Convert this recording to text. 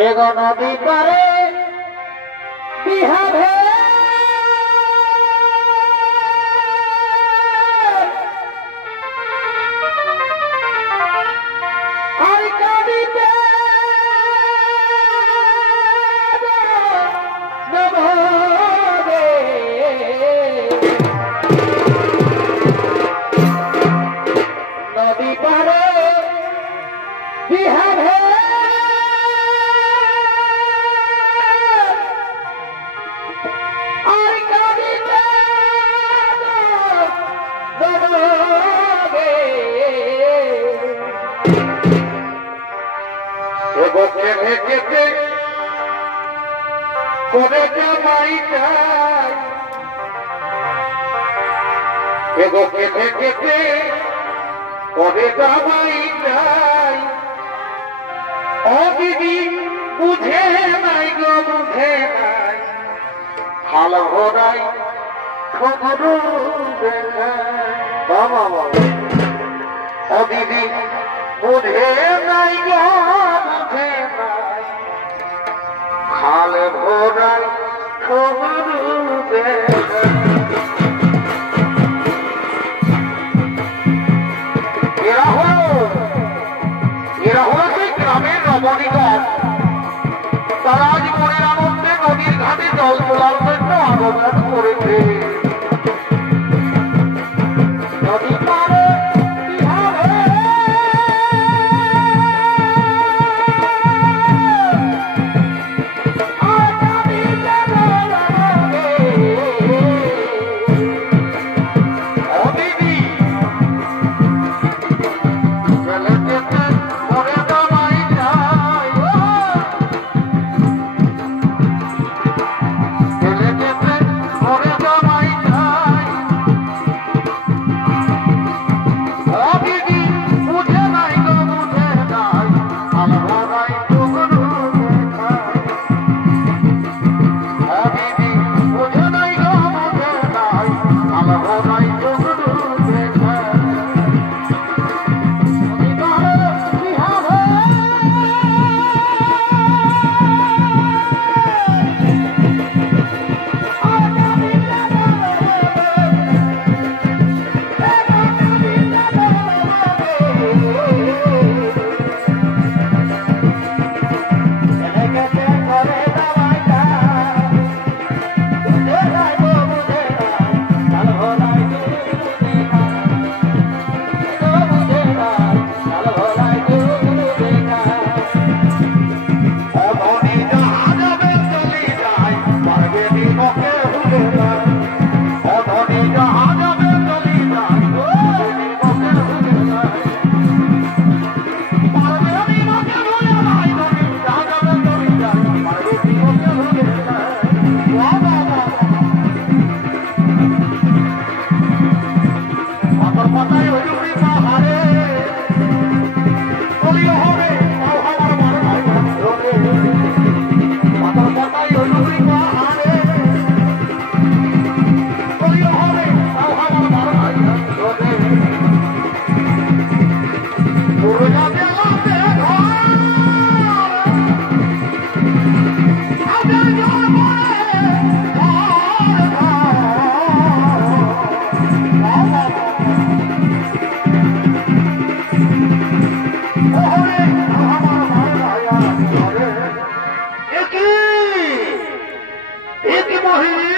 एगो नदी पारे बिहार है नदी पारे बिहार है করে জামাইটাই এগো কেটে কেটে করে জামাইটাই ও দিদি বুঝে নাই গো বুঝে নাই হাল ভরাই খবর বাবা ও দিদি বুঝে নাই গো বুঝে নাই हाल भोराई खबर एरा हलो সেই গ্রামের রমণীগণ তারা আজ মনের আনন্দে নদীর ঘাটে জল তোলার জন্য আগমন করেছে। নদী পারে एक